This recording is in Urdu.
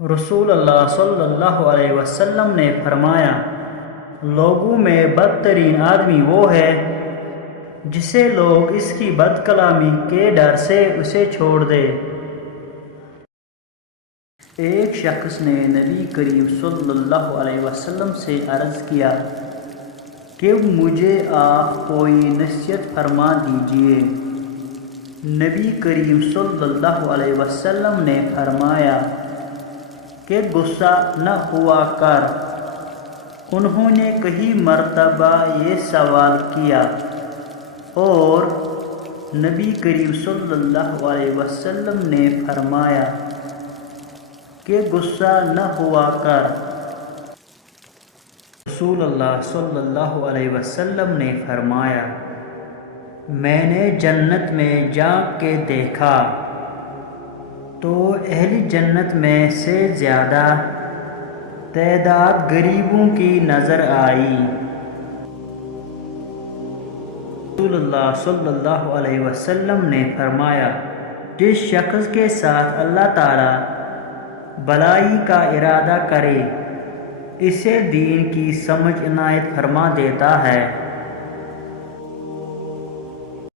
رسول اللہ صلی اللہ علیہ وسلم نے فرمایا، لوگوں میں بدترین آدمی وہ ہے جسے لوگ اس کی بد کلامی کے ڈر سے اسے چھوڑ دے۔ ایک شخص نے نبی کریم صلی اللہ علیہ وسلم سے عرض کیا کہ مجھے آپ کوئی نصیحت فرما دیجئے۔ نبی کریم صلی اللہ علیہ وسلم نے فرمایا کہ غصہ نہ ہوا کر۔ انہوں نے کئی مرتبہ یہ سوال کیا اور نبی کریم صلی اللہ علیہ وسلم نے فرمایا کہ غصہ نہ ہوا کر۔ رسول اللہ صلی اللہ علیہ وسلم نے فرمایا، میں نے جنت میں جھانک کے دیکھا تو اہل جنت میں سے زیادہ تعداد غریبوں کی نظر آئی۔ رسول اللہ صلی اللہ علیہ وسلم نے فرمایا، جس شخص کے ساتھ اللہ تعالیٰ بھلائی کا ارادہ کرے اسے دین کی سمجھ عنایت فرما دیتا ہے۔